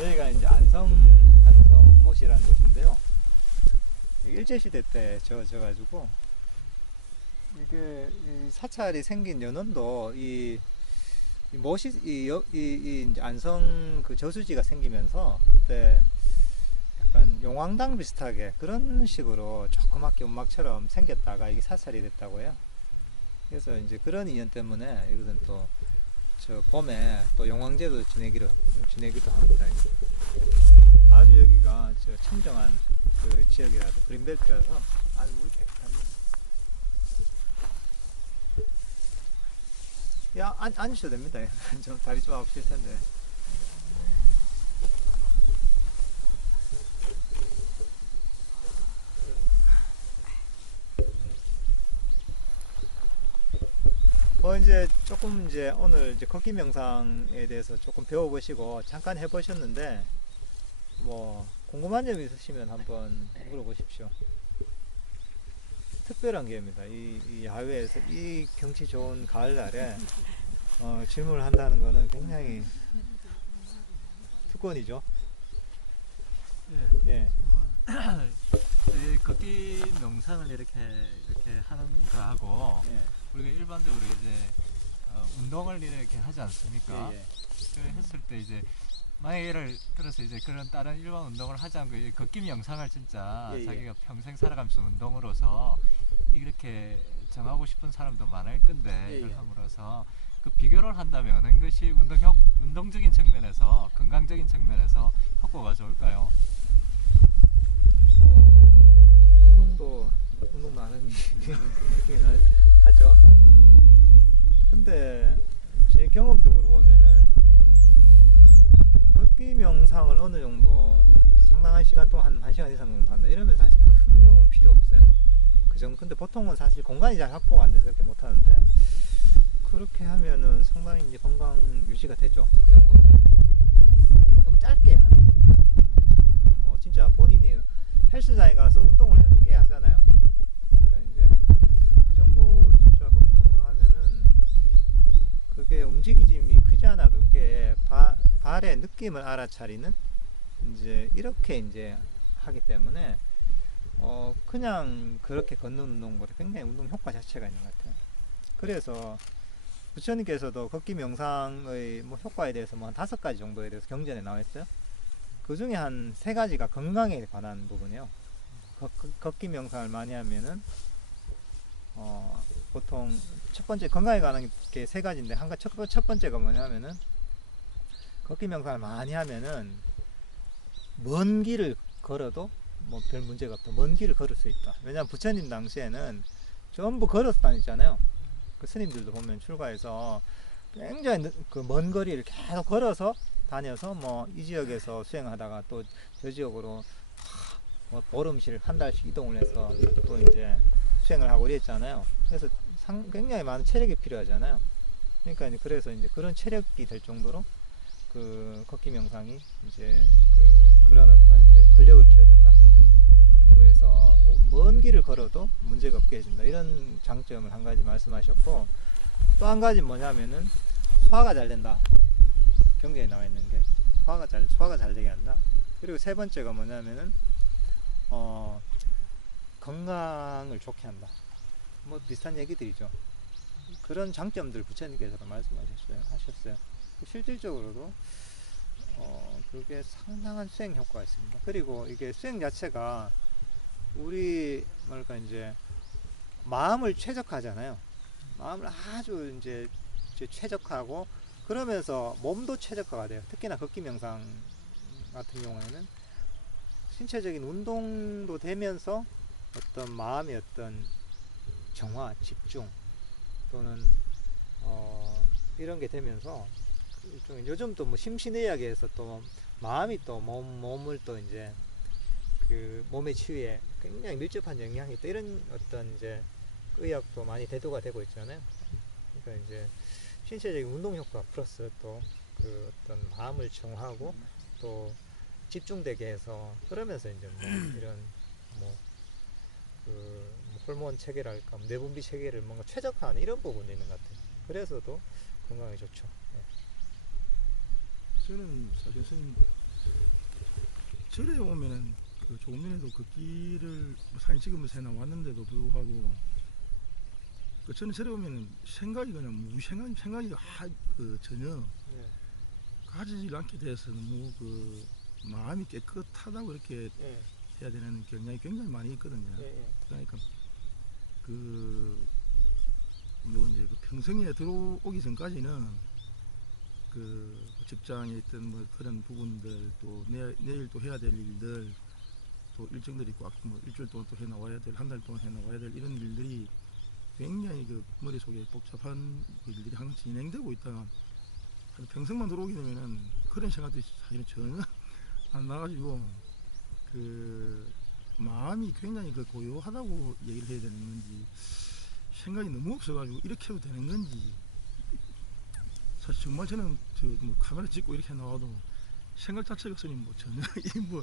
여기가 이제 안성못이라는 곳인데요. 일제시대 때 지어져가지고, 이게 이 사찰이 생긴 연원도 이 못이, 이제 안성 그 저수지가 생기면서 그때 약간 용왕당 비슷하게 그런 식으로 조그맣게 운막처럼 생겼다가 이게 사찰이 됐다고 해요. 그래서 이제 그런 인연 때문에 이것은 또 저 봄에 또 용왕제도 지내기도 합니다. 아주 여기가 저 청정한 그 지역이라서 그린벨트라서 아주 물 깨끗합니다. 야, 앉으셔도 됩니다. 좀 다리 좀 아프실 텐데. 이제 조금 이제 오늘 이제 걷기 명상에 대해서 조금 배워보시고 잠깐 해보셨는데 뭐 궁금한 점 있으시면 한번 물어보십시오. 특별한 기회입니다. 이 야외에서 이 경치 좋은 가을날에 질문을 한다는 거는 굉장히 특권이죠. 예. 예, 이 걷기 명상을 이렇게 하는 거하고 예, 우리가 일반적으로 이제 운동을 이렇게 하지 않습니까? 예, 예. 그 했을 때 이제 만약 예를 들어서 이제 그런 다른 일반 운동을 하지 않고 이 걷기 명상을 진짜 예, 예. 자기가 평생 살아가면서 운동으로서 이렇게 정하고 싶은 사람도 많을 건데 예, 이걸 예. 함으로써 그 비교를 한다면 어느 것이 운동적인 측면에서 건강적인 측면에서 효과가 좋을까요? 운동 많은 하죠. 근데 제 경험적으로 보면은 걷기 명상을 어느 정도 상당한 시간 동안 한 시간 이상 정도 한다 이러면 사실 큰 운동은 필요 없어요. 그정 근데 보통은 사실 공간이 잘 확보가 안 돼서 그렇게 못 하는데 그렇게 하면은 상당히 이제 건강 유지가 되죠. 그 정도면 너무 짧게 하는 뭐 진짜 본인이 헬스장에 가서 운동을 해도 꽤 하잖아요. 그러니까 이제 그 정도 진짜 걷기 명상하면은 그게 움직임이 크지 않아도 꽤 발의 느낌을 알아차리는 이제 이렇게 이제 하기 때문에 그냥 그렇게 걷는 운동보다 굉장히 운동 효과 자체가 있는 것 같아요. 그래서 부처님께서도 걷기 명상의 뭐 효과에 대해서 뭐 한 5가지 정도에 대해서 경전에 나와 있어요. 그 중에 한 3가지가 건강에 관한 부분이에요. 걷기 명상을 많이 하면은 보통 첫 번째 건강에 관한 게 3가지인데 첫 번째가 뭐냐면은 걷기 명상을 많이 하면은 먼 길을 걸어도 뭐 별 문제가 없다. 먼 길을 걸을 수 있다. 왜냐하면 부처님 당시에는 전부 걸어서 다니잖아요. 그 스님들도 보면 출가해서 굉장히 그 먼 거리를 계속 걸어서 다녀서 뭐 이 지역에서 수행하다가 또 저 지역으로 뭐 보름씩 한 달씩 이동을 해서 또 이제 수행을 하고 이랬잖아요. 그래서 굉장히 많은 체력이 필요하잖아요. 그러니까 이제 그래서 이제 그런 체력이 될 정도로 그 걷기 명상이 이제 그런 어떤 이제 근력을 키워준다. 그래서 먼 길을 걸어도 문제가 없게 해준다. 이런 장점을 한 가지 말씀하셨고 또 한 가지 뭐냐면은 소화가 잘 된다. 경전에 나와 있는 게 소화가 잘 되게 한다. 그리고 3번째가 뭐냐면은 건강을 좋게 한다. 뭐 비슷한 얘기들이죠. 그런 장점들 부처님께서도 말씀하셨어요. 실질적으로도 그게 상당한 수행 효과가 있습니다. 그리고 이게 수행 자체가 우리 뭐랄까 이제 마음을 최적화하잖아요. 마음을 아주 이제 최적화하고 그러면서 몸도 최적화가 돼요. 특히나 걷기 명상 같은 경우에는 신체적인 운동도 되면서 어떤 마음의 어떤 정화, 집중 또는 이런 게 되면서 요즘 또 뭐 심신의학에서 또 마음이 또 몸을 또 이제 그 몸의 치유에 굉장히 밀접한 영향이 있다 이런 어떤 이제 의학도 많이 대두가 되고 있잖아요. 그러니까 이제 신체적인 운동 효과 플러스 또 그 어떤 마음을 정하고 또 집중되게 해서 그러면서 이제 뭐 이런 뭐 그 호르몬 체계랄까 뇌분비 체계를 뭔가 최적화하는 이런 부분이 있는 것 같아요. 그래서도 건강에 좋죠. 네. 저는 사실 선생님 절에 오면은 그 조금 전에도 그 길을 뭐 사진 찍으면서 해 나왔는데도 불구하고 그 저는 절에 오면은 생각이 그냥 생각이 그 전혀 예. 가지질 않게 돼서 너무 그 마음이 깨끗하다고 이렇게 예. 해야 되는 경향이 굉장히 많이 있거든요. 예. 예. 그러니까 그 뭐 이제 그 평생에 들어오기 전까지는 그 직장에 있던 뭐 그런 부분들 또 내일 또 해야 될 일들 또 일정들이 있고 뭐 일주일 동안 또 해 나와야 될 한 달 동안 해 나와야 될 이런 일들이 굉장히 그 머릿속에 복잡한 일들이 항상 진행되고 있다가 한 평생만 들어오게 되면은 그런 생각들이 사실은 전혀 안 나가지고 그 마음이 굉장히 그 고요하다고 얘기를 해야 되는 건지 생각이 너무 없어가지고 이렇게 해도 되는 건지 사실 정말 저는 저 뭐 카메라 찍고 이렇게 나와도 생각 자체가 없으니 뭐 전혀 이뭐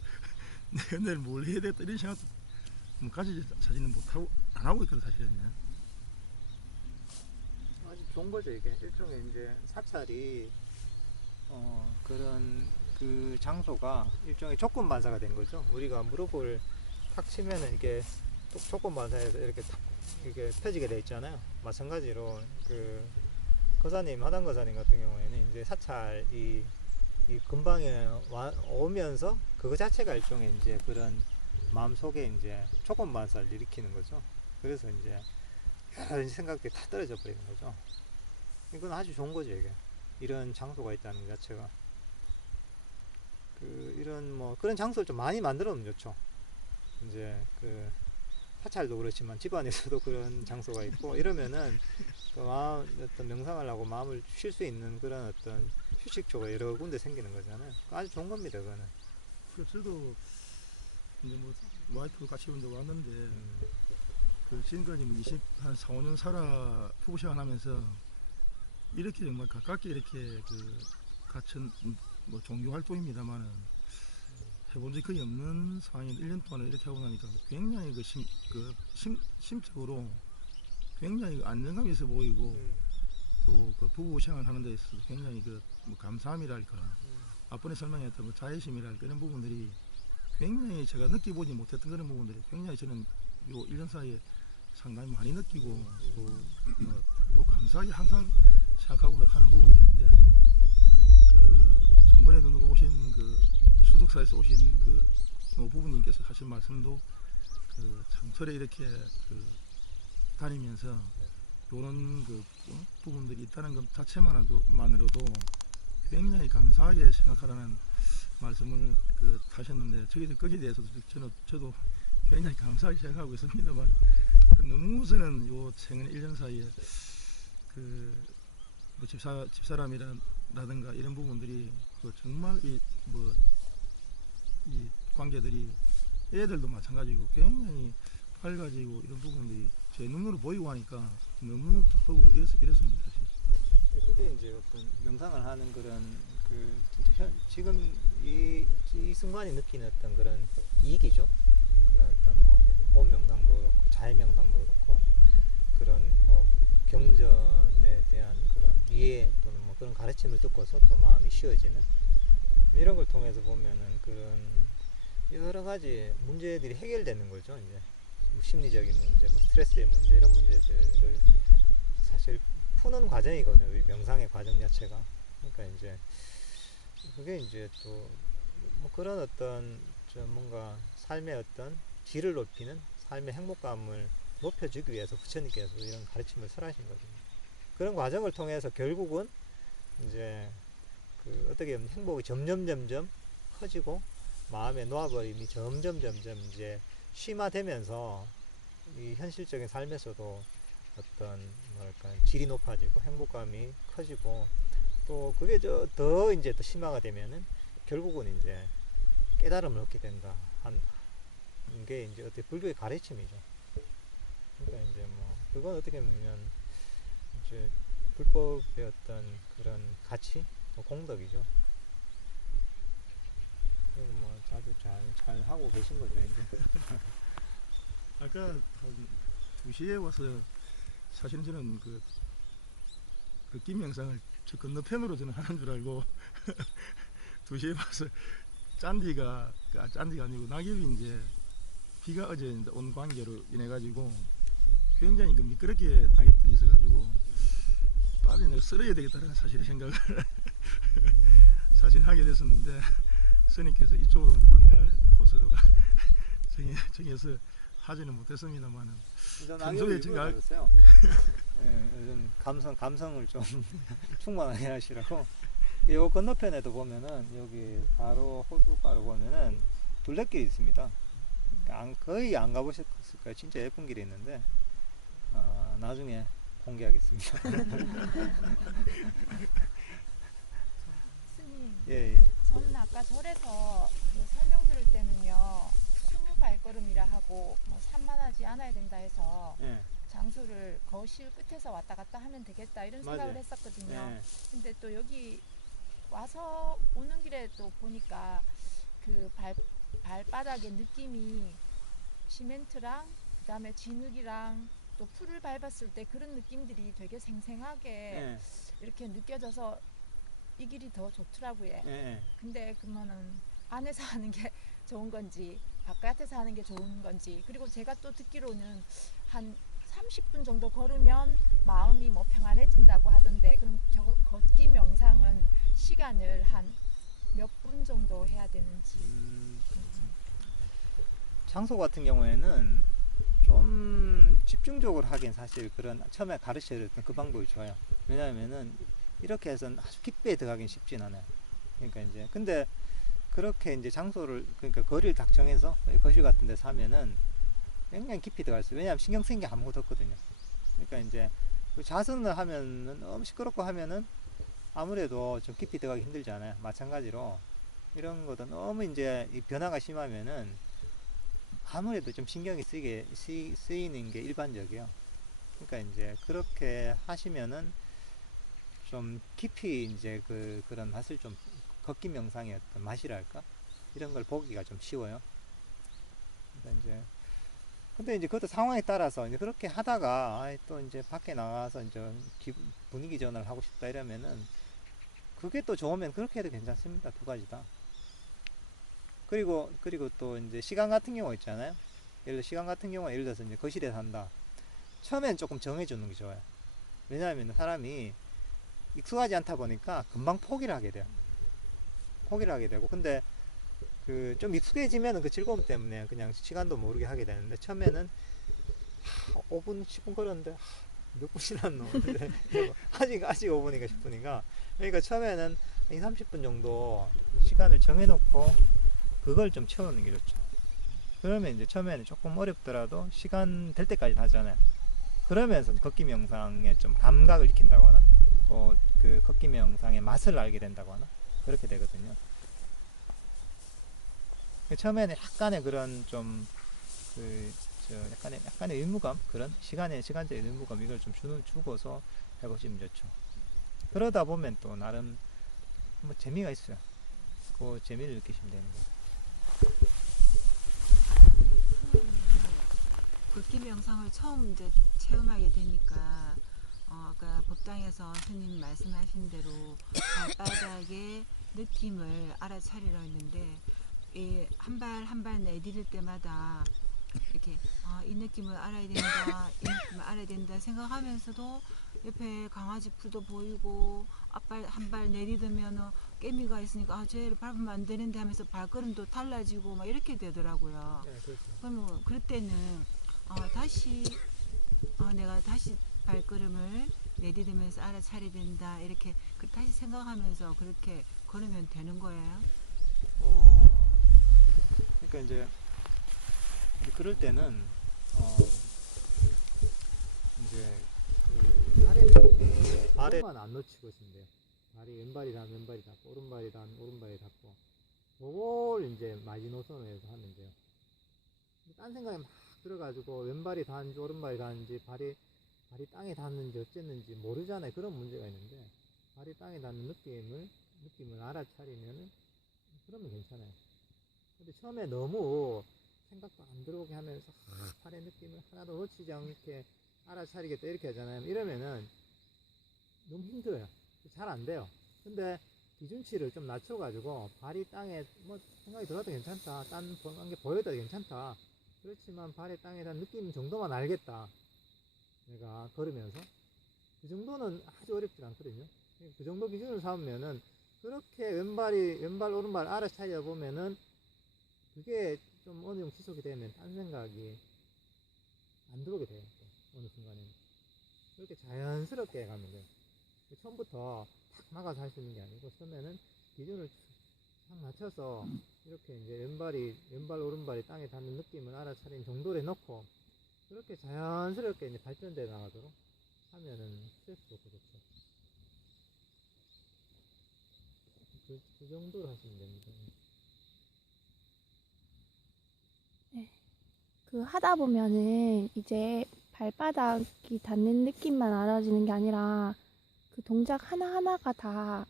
내가 내일 뭘 해야 되겠다 이런 생각도 뭐 가지지 사실은 못하고 안 하고 있거든 사실은요. 아주 좋은 거죠 이게. 일종의 이제 사찰이 그런 그 장소가 일종의 조건 반사가 된 거죠. 우리가 무릎을 탁 치면은 이게 또 조건 반사에서 이렇게 탁 이게 펴지게 돼 있잖아요. 마찬가지로 그 거사님, 하단 거사님 같은 경우에는 이제 사찰이 이 근방에 오면서 그거 자체가 일종의 이제 그런 마음속에 이제 조건 반사를 일으키는 거죠. 그래서 이제 여러 가지 생각들이 다 떨어져 버리는 거죠. 이건 아주 좋은 거죠 이게. 이런 장소가 있다는 것 자체가. 그 이런 뭐 그런 장소를 좀 많이 만들어 놓으면 좋죠. 이제 그 사찰도 그렇지만 집안에서도 그런 장소가 있고 이러면은 그 마음 어떤 명상을 하고 마음을 쉴 수 있는 그런 어떤 휴식처가 여러 군데 생기는 거잖아요. 아주 좋은 겁니다 그거는. 그래서 저도 이제 뭐 와이프 같이 먼저 왔는데 음. 그 지금까지 뭐 한 4, 5년 살아 부부 생활하면서 이렇게 정말 가깝게 이렇게 그 같은 뭐 종교 활동입니다만은 해본 적이 거의 없는 상황인데 1년 동안 이렇게 하고 나니까 굉장히 심적으로 굉장히 안정감이 있어 보이고 또 그 부부 생활 하는 데 있어서 굉장히 그 뭐 감사함이랄까 앞번에 설명했던 뭐 자애심이랄까 이런 부분들이 굉장히 제가 느껴보지 못했던 그런 부분들이 굉장히 저는 요 1년 사이에 상당히 많이 느끼고 또 감사하게 항상 생각하고 하는 부분들인데 그 전번에도 누가 오신 그 수덕사에서 오신 그 부부님께서 하신 말씀도 그 장철에 이렇게 그 다니면서 이런 그 부분들이 있다는 것 자체만으로도 굉장히 감사하게 생각하라는 말씀을 그 하셨는데 거기에 대해서도 저도 굉장히 감사하게 생각하고 있습니다만 너무 저는 요 최근 1년 사이에 그 뭐 집사람이라든가 이런 부분들이 그 정말 이 관계들이 애들도 마찬가지고 굉장히 밝아지고 이런 부분들이 제 눈으로 보이고 하니까 너무 기쁘고 이랬습니다 사실. 그게 이제 어떤 명상을 하는 그런 그 진짜 지금 이 순간이 느끼는 어떤 그런 이익이죠. 그런 어떤 뭐 호흡 명상도 그렇고 자해 명상도 그렇고 그런 뭐 경전에 대한 그런 이해 또는 뭐 그런 가르침을 듣고서 또 마음이 쉬어지는 이런 걸 통해서 보면은 그런 여러 가지 문제들이 해결되는 거죠. 이제 뭐 심리적인 문제, 뭐 스트레스의 문제 이런 문제들을 사실 푸는 과정이거든요. 우리 명상의 과정 자체가. 그러니까 이제 그게 이제 또 뭐 그런 어떤 좀 뭔가 삶의 어떤 질을 높이는 삶의 행복감을 높여주기 위해서 부처님께서 이런 가르침을 설하신 거죠. 그런 과정을 통해서 결국은 이제 그 어떻게 보면 행복이 점점 커지고 마음의 놓아버림이 점점 이제 심화되면서 이 현실적인 삶에서도 어떤 뭐랄까 질이 높아지고 행복감이 커지고 또 그게 더 이제 더 심화가 되면은 결국은 이제 깨달음을 얻게 된다 한 게 이제 어떻게 불교의 가르침이죠. 그러니까 이제 뭐 그건 어떻게 보면 이제 불법의 어떤 그런 가치, 공덕이죠. 뭐 아주 잘 하고 계신 거죠 이제. 아까 한 2시에 와서 사실은 저는 그 김영상을 저 건너편으로 저는 하는 줄 알고 2시에 와서 짠디가 아니고 낙엽이 이제 비가 어제 이제 온 관계로 인해 가지고 굉장히 그 미끄럽게 낙엽들이 있어가지고 빨리 내가 쓸어야 되겠다는 사실 생각을 사실 하게 됐었는데 스님께서 이쪽으로 방향을 코스로 정해서 하지는 못했습니다만은 평소에 제가 어요 예, 요즘 감성을 좀 충만하게 하시라고. 요 건너편에도 보면은 여기 바로 호수가로 보면은 둘레길이 있습니다. 거의 안 가보셨을 거예요. 진짜 예쁜 길이 있는데 나중에 공개하겠습니다. 스님, 예, 예. 저는 아까 절에서 그 설명 들을 때는요, 20발걸음이라 하고 뭐 산만하지 않아야 된다 해서 예, 장소를 거실 끝에서 왔다 갔다 하면 되겠다 이런 생각을 맞아요. 했었거든요. 예. 근데 또 여기 와서 오는 길에 또 보니까 그 발바닥의 느낌이 시멘트랑 그다음에 진흙이랑 또 풀을 밟았을 때 그런 느낌들이 되게 생생하게 예, 이렇게 느껴져서 이 길이 더 좋더라고요. 예, 예. 근데 그러면은 안에서 하는 게 좋은 건지 바깥에서 하는 게 좋은 건지, 그리고 제가 또 듣기로는 한 30분 정도 걸으면 마음이 뭐 평안해진다고 하던데, 그럼 걷기 명상은 시간을 한 몇 분 정도 해야 되는지. 장소 같은 경우에는 좀 집중적으로 하긴 사실 그런 처음에 가르쳐드렸던 그 방법이 좋아요. 왜냐하면은 이렇게 해서는 아주 깊게 들어가긴 쉽진 않아요. 그러니까 이제 근데 그렇게 이제 장소를 그러니까 거리를 딱 정해서 거실 같은 데서 하면은 굉장히 깊이 들어갈 수 있어요. 왜냐하면 신경 쓰는 게 아무것도 없거든요. 그러니까 이제 자선을 하면은 너무 시끄럽고 하면은 아무래도 좀 깊이 들어가기 힘들잖아요. 마찬가지로 이런 것도 너무 이제 이 변화가 심하면은 아무래도 좀 신경이 쓰이는 게 일반적이에요. 그러니까 이제 그렇게 하시면은 좀 깊이 이제 그런 맛을 좀 걷기 명상의 어떤 맛이랄까? 이런 걸 보기가 좀 쉬워요. 그러니까 이제 근데 이제 그것도 상황에 따라서 이제 그렇게 하다가 또 이제 밖에 나가서 이제 분위기 전환을 하고 싶다 이러면은 그게 또 좋으면 그렇게 해도 괜찮습니다. 두 가지 다. 그리고 또 이제 시간 같은 경우 있잖아요. 예를 들어 시간 같은 경우는 예를 들어서 이제 거실에서 한다. 처음엔 조금 정해주는 게 좋아요. 왜냐하면 사람이 익숙하지 않다 보니까 금방 포기를 하게 돼요. 포기를 하게 되고, 근데 그 좀 익숙해지면은 그 즐거움 때문에 그냥 시간도 모르게 하게 되는데, 처음에는 5분, 10분 걸었는데 몇 분이 났노? 아직 5분인가 10분인가. 그러니까 처음에는 2, 30분 정도 시간을 정해놓고 그걸 좀 채우는 게 좋죠. 그러면 이제 처음에는 조금 어렵더라도 시간 될 때까지 하잖아요. 그러면서 걷기 명상에 좀 감각을 익힌다거나 또 그 걷기 명상의 맛을 알게 된다거나 그렇게 되거든요. 처음에는 약간의 그런 좀 약간의 의무감, 그런 시간적 의무감 이걸 좀 주고서 해보시면 좋죠. 그러다 보면 또 나름 뭐 재미가 있어요. 그 재미를 느끼시면 되는 거예요. 걷기 명상을 처음 이제 체험하게 되니까 아까 법당에서 스님 말씀하신 대로 발바닥의 느낌을 알아차리려 했는데 한 발 한 발 내디딜 때마다 이렇게 이 느낌을 알아야 된다, 이 느낌을 알아야 된다 생각하면서도 옆에 강아지 풀도 보이고 앞발 한 발 내디디면 깨미가 있으니까 쟤를 밟으면 안 되는데 하면서 발걸음도 달라지고 막 이렇게 되더라고요. 네, 그렇죠. 그러면 그럴 때는 내가 다시 발걸음을 내디디면서 알아차려야 된다 이렇게 다시 생각하면서 그렇게 걸으면 되는 거예요? 그러니까 이제 그럴 때는 이제 아래만 안 놓치고 있으면 돼요. 다리 왼발이 닿으면 왼발이 닿고 오른발이 닿으면 오른발이 닿고 그걸 이제 마지노선에서 하면 돼요. 딴 생각이 막 들어가지고 왼발이 닿는지 오른발이 닿는지 발이 땅에 닿는지 어쨌는지 모르잖아요. 그런 문제가 있는데 발이 땅에 닿는 느낌을 알아차리면은 그러면 괜찮아요. 근데 처음에 너무 생각도 안 들어오게 하면서 발의 느낌을 하나도 놓치지 않게 알아차리겠다 이렇게 하잖아요. 이러면은 너무 힘들어요. 잘 안 돼요. 근데 기준치를 좀 낮춰가지고 발이 땅에 뭐 생각이 들어도 괜찮다, 딴게 보여도 괜찮다, 그렇지만 발이 땅에 대한 느낌 정도만 알겠다, 내가 걸으면서 그 정도는 아주 어렵지 않거든요. 그 정도 기준을 삼으면은 그렇게 왼발 오른발 알아차려 보면은 그게 좀 어느 정도 지속이 되면 딴 생각이 안 들어오게 돼요. 또 어느 순간에는 그렇게 자연스럽게 가면 돼요. 처음부터 탁 막아서 할 수 있는 게 아니고 처음에는 기준을 탁 맞춰서 이렇게 이제 왼발 오른발이 땅에 닿는 느낌을 알아차린 정도로 해놓고 그렇게 자연스럽게 이제 발전돼 나가도록 하면은 스트레스도 없고 좋죠. 그 정도로 하시면 됩니다. 그 하다 보면은 이제 발바닥이 닿는 느낌만 알아지는 게 아니라 그 동작 하나하나가 다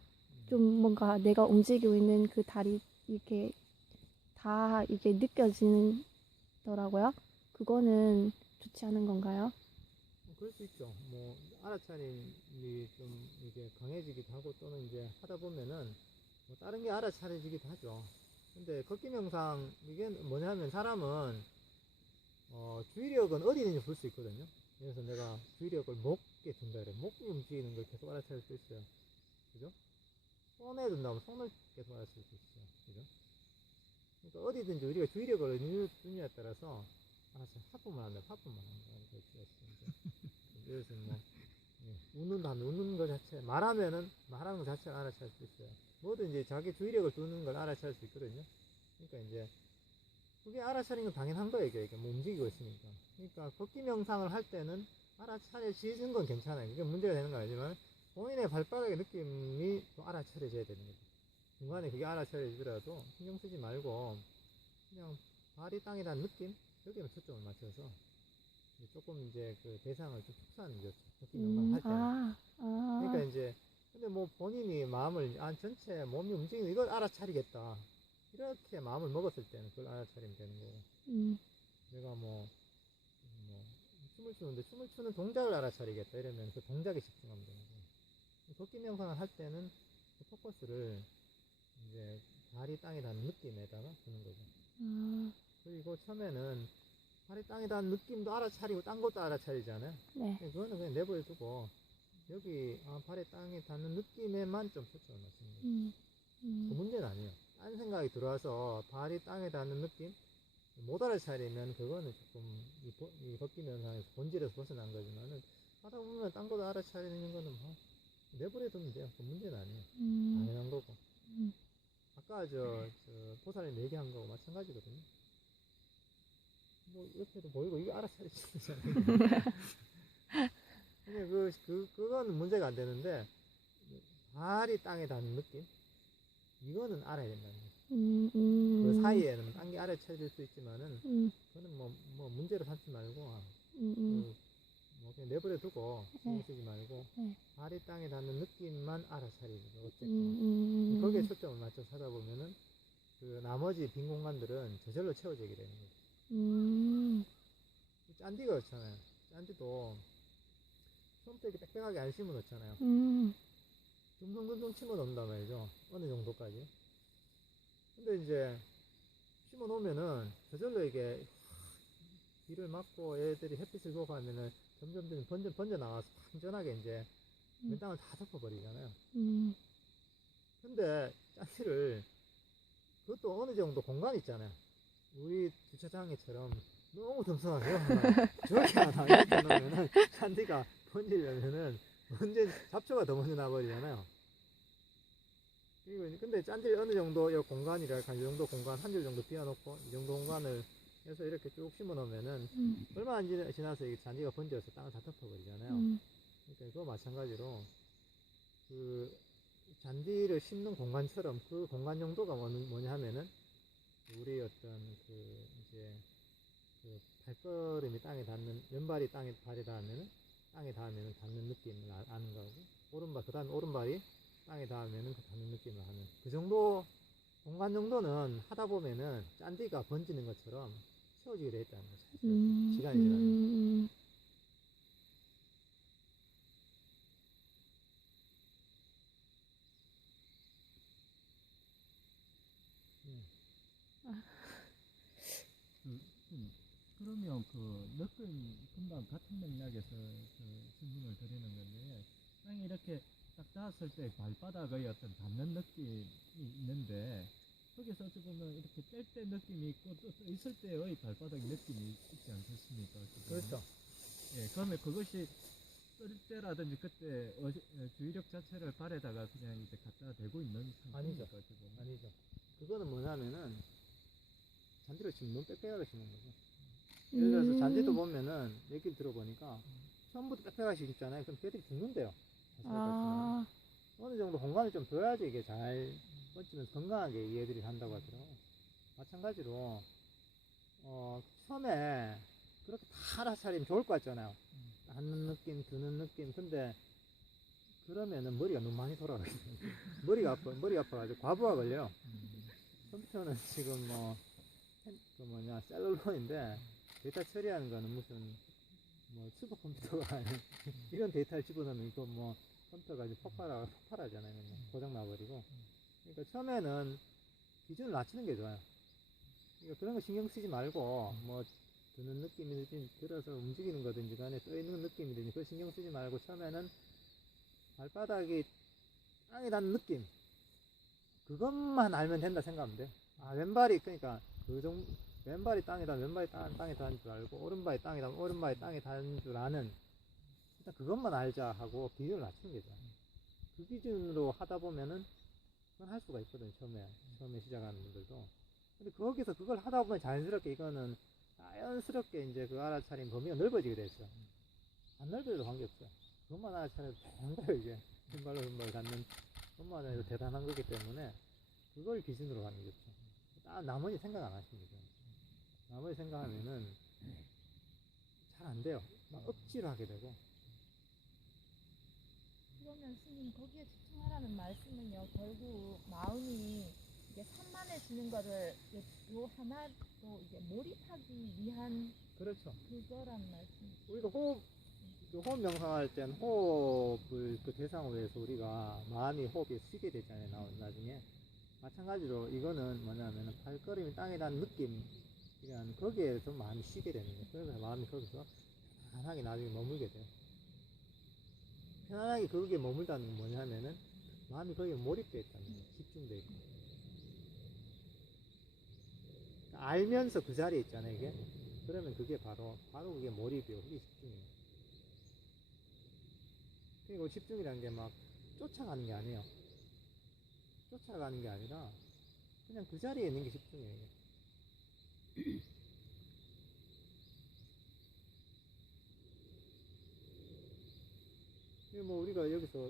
좀 뭔가 내가 움직이고 있는 그 다리 이렇게 다 이게 느껴지더라고요. 그거는 좋지 않은 건가요? 그럴 수 있죠. 뭐 알아차림이 좀 이게 강해지기도 하고 또는 이제 하다 보면은 뭐 다른 게 알아차려지기도 하죠. 근데 걷기 명상 이게 뭐냐면 사람은 주의력은 어디 있는지 볼 수 있거든요. 그래서 내가 주의력을 목에 둔다 그래. 목이 움직이는 걸 계속 알아차릴 수 있어요. 그죠? 손에 둔다면 손을 계속 알아차릴 수 있어요. 그죠? 그러니까 어디든지 우리가 주의력을 어디 두느냐에 따라서 하품을 한다, 하품만 한다. 예를 들어서 뭐 웃는 것 자체, 말하는 것 자체를 알아차릴 수 있어요. 뭐든지 자기 주의력을 두는 걸 알아차릴 수 있거든요. 그러니까 이제 그게 알아차리는 건 당연한 거예요. 이게 뭐 움직이고 있으니까. 그러니까 걷기 명상을 할 때는 알아차려지는 건 괜찮아요. 그게 문제가 되는 건 아니지만 본인의 발바닥의 느낌이 또 알아차려져야 되는 거죠. 중간에 그게 알아차려지더라도 신경 쓰지 말고 그냥 발이 땅에 닿는 느낌? 여기는 초점을 맞춰서 조금 이제 그 대상을 좀 축소하는 거죠. 걷기 명상 할 때는. 그러니까 이제 근데 뭐 본인이 마음을 전체 몸이 움직이는 이걸 알아차리겠다 이렇게 마음을 먹었을 때는 그걸 알아차리면 되는 거고 내가 뭐 춤을 추는데 춤을 추는 동작을 알아차리겠다 이러면 그 동작에 집중하면 되는 거고 걷기 명상을 할 때는 그 포커스를 이제 발이 땅에 닿는 느낌에다가 두는 거죠. 그리고 처음에는 발이 땅에 닿는 느낌도 알아차리고 딴 것도 알아차리잖아요. 네. 그거는 그냥 내버려두고 여기 발이 땅에 닿는 느낌에만 좀 초점을 맞추는 거예요. 그 문제는 아니에요. 딴 생각이 들어와서 발이 땅에 닿는 느낌 못 알아차리면 그거는 조금 이 걷기 명상에서 본질에서 벗어난 거지만은 하다 보면 딴 것도 알아차리는 거는 뭐 내버려두면 돼요. 그 문제는 아니에요. 당연한 거고. 아까 저 보살님 얘기한 거고 마찬가지거든요. 뭐 옆에도 보이고 이거 알아차리시잖아요. 근데 그거는 문제가 안 되는데 발이 땅에 닿는 느낌 이거는 알아야 된다는 거죠. 그 사이에는 딴 게 알아차릴 수 있지만은 그거는 뭐 문제로 삼지 말고 뭐 그냥 내버려 두고 신경 쓰지 말고 발이 땅에 닿는 느낌만 알아차리죠. 어쨌든 거기에 초점을 맞춰서 하다 보면은 그 나머지 빈 공간들은 저절로 채워지게 되는 거죠. 짠디가 그렇잖아요. 짠디도 처음부터 이렇게 빽빽하게 안 심어 놓잖아요. 둥둥둥둥 치며 놓는단 말이죠. 어느 정도까지. 근데 이제 심어 놓으면은 저절로 이게 비를 맞고 애들이 햇빛을 보고 하면은 점점 번져 나와서 완전하게 이제 땅을 다 덮어버리잖아요. 근데 짠디를 그것도 어느 정도 공간이 있잖아요. 우리 주차장에처럼 너무 듬성하게 저렇게 하나 이렇게 놓으면은 짠디가 번지려면은 언제 잡초가 더 먼저 나버리잖아요. 그리고 근데 짠디 어느 정도 이 공간이랄까 이 정도 공간 한 줄 정도 비워놓고 이 정도 공간을 해서 이렇게 쭉 심어 놓으면은 얼마 안 지나서 이 잔디가 번져서 땅을 다 덮어버리잖아요. 그러니까 그거 마찬가지로 그 잔디를 심는 공간처럼 그 공간 정도가 뭐냐 하면은 우리 어떤 그 이제 그 발걸음이 땅에 닿는 왼발이 발에 닿으면은 땅에 닿으면은 닿는 느낌을 아는 거고 그 다음에 오른발이 땅에 닿으면은 그 닿는 느낌을 하는 그 정도 공간 정도는 하다 보면은 짠디가 번지는 것처럼 채워지게 돼 있다는 거죠. 시간이 지나면. 그러면 그 느낌 금방 같은 맥락에서 그 질문을 드리는 건데 땅이 이렇게 딱 닿았을 때 발바닥의 어떤 닿는 느낌이 있는데 거기서 어찌 보면 이렇게 뗄 때 느낌이 있고 또 있을 때의 발바닥 느낌이 있지 않겠습니까? 어찌 보면. 그렇죠. 예, 그러면 그것이 뜰 때라든지 그때 주의력 자체를 발에다가 그냥 이제 갖다 대고 있는 상태입니까? 아니죠. 어찌 보면. 아니죠. 그거는 뭐냐면은 잔디를 지금 너무 빽빽하게 심은 거죠. 예를 들어서 잔디도 보면은 얘기 들어보니까 처음부터 빽빽하게 심잖아요. 그럼 걔들이 죽는데요. 아, 어느 정도 공간을 좀 둬야지 이게 잘 뻗치면서 건강하게 이 애들이 산다고 하더라고요. 마찬가지로 처음에 그렇게 다 알아차리면 좋을 것 같잖아요. 앉는 느낌, 드는 느낌. 근데 그러면은 머리가 너무 많이 돌아가거든요. 머리 아파가지고 과부하 걸려요. 컴퓨터는 지금 셀룰로인데 데이터 처리하는 거는 무슨 슈퍼컴퓨터가 아닌 이런 데이터를 집어넣으면 이거 컴퓨터가 이제 폭발하잖아요. 고장 나버리고. 그러니까 처음에는 기준을 낮추는 게 좋아요. 그러니까 그런 거 신경 쓰지 말고 드는 느낌이든지 들어서 움직이는 거든지 간에 떠있는 느낌이든지 그거 신경 쓰지 말고 처음에는 발바닥이 땅에 닿는 느낌 그것만 알면 된다 생각하면 돼. 왼발이 그러니까 왼발이 땅에 닿으면 왼발이 땅에 닿는 줄 알고 오른발이 땅에 닿으면 오른발이 땅에 닿는 줄 아는 일단 그것만 알자 하고 기준을 낮추는 게 좋아요. 그 기준으로 하다 보면은 그건 할 수가 있거든요. 처음에 시작하는 분들도. 근데 거기서 그걸 하다 보면 자연스럽게 이거는 자연스럽게 이제 그 알아차림 범위가 넓어지게 됐어. 안 넓어져도 관계없어요. 그것만 알아차려도 되는 거예요, 이게. 왼발 닿는 것만 해도 대단한 거기 때문에 그걸 기준으로 가는 게 좋죠. 나머지 생각 안 하시면 되죠. 나머지 생각하면은 잘 안 돼요. 막 억지로 하게 되고. 그러면 스님 거기에 집중하라는 말씀은요. 결국 마음이 이게 산만해지는 거를 요 하나로 이제 몰입하기 위한 그렇죠. 그거란 말씀. 우리가 호흡 명상할 땐 호흡을 그 대상으로 해서 우리가 호흡이 쉬게 되잖아요. 나중에. 마찬가지로 이거는 뭐냐면은 발걸음이 땅에 닿는 느낌, 거기에 좀 마음이 쉬게 되는 거예요. 그래서 마음이 거기서 편안하게 나중에 머물게 돼요. 편안하게 거기에 머물다는 건 뭐냐면은 마음이 거기에 몰입되어 있다는 거예요. 집중되어 있고. 알면서 그 자리에 있잖아요, 이게. 그러면 그게 바로 그게 몰입이고, 그게 집중이에요. 그리고 집중이라는 게 막 쫓아가는 게 아니에요. 쫓아가는 게 아니라 그냥 그 자리에 있는 게 집중이에요. 이게 우리가 여기서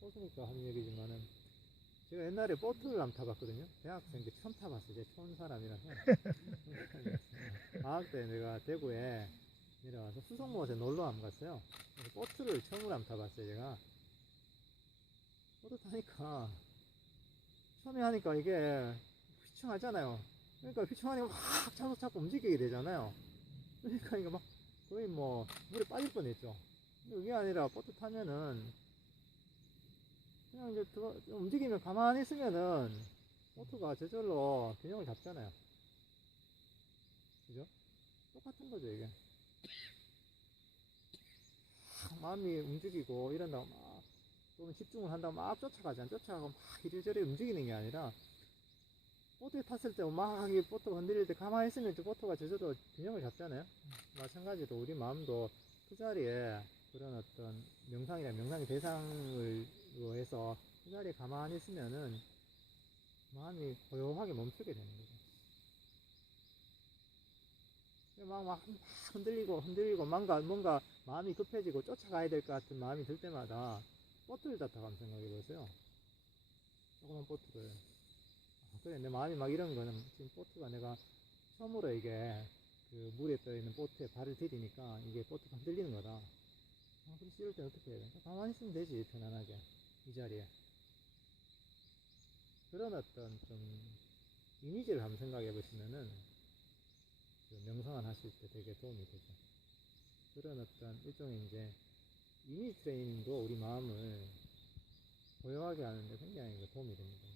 호수니까 하는 얘기지만은 제가 옛날에 보트를 한번 타봤거든요. 대학생 때 처음 타봤어요. 제가 촌 사람이라서. 방학 때 내가 대구에 내려와서 수성못에 놀러 한번 갔어요. 그래서 보트를 처음으로 한번 타봤어요. 제가 보트 타니까 처음에 하니까 이게 휘청하잖아요. 그러니까 휘청하니까 막 차서 자꾸 움직이게 되잖아요. 그러니까 이거 막 거의 물에 빠질 뻔했죠. 근데 그게 아니라 보트 타면은 그냥 이제 움직이면 가만히 있으면은 보트가 저절로 균형을 잡잖아요. 그죠? 똑같은 거죠, 이게. 마음이 움직이고 이런다고 막 또는 집중을 한다고 막 쫓아가지 쫓아가고 막 이리저리 움직이는 게 아니라 보트에 탔을 때 막 이 보트가 흔들릴 때 가만히 있으면 보트가 저절로 균형을 잡잖아요. 마찬가지로 우리 마음도 그 자리에 그런 어떤 명상의 대상으로 해서 그 자리에 가만히 있으면은 마음이 고요하게 멈추게 되는 거죠. 막 흔들리고 뭔가 마음이 급해지고 쫓아가야 될 것 같은 마음이 들 때마다 보트를 탔다고 한번 생각해 보세요. 조그만 보트를. 그래, 내 마음이 막 이런 거는 지금 보트가 내가 처음으로 이게 그 물에 떠있는 보트에 발을 디디니까 이게 보트가 흔들리는 거다. 그럼 씌울 때 어떻게 해야 돼? 가만히 있으면 되지, 편안하게. 이 자리에. 그런 어떤 좀 이미지를 한번 생각해 보시면은 명상을 하실 때 되게 도움이 되죠. 그런 어떤 일종의 이제 이미지 트레이닝도 우리 마음을 고요하게 하는데 굉장히 도움이 됩니다.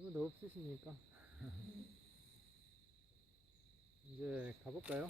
질문 더 없으십니까? 이제 가볼까요?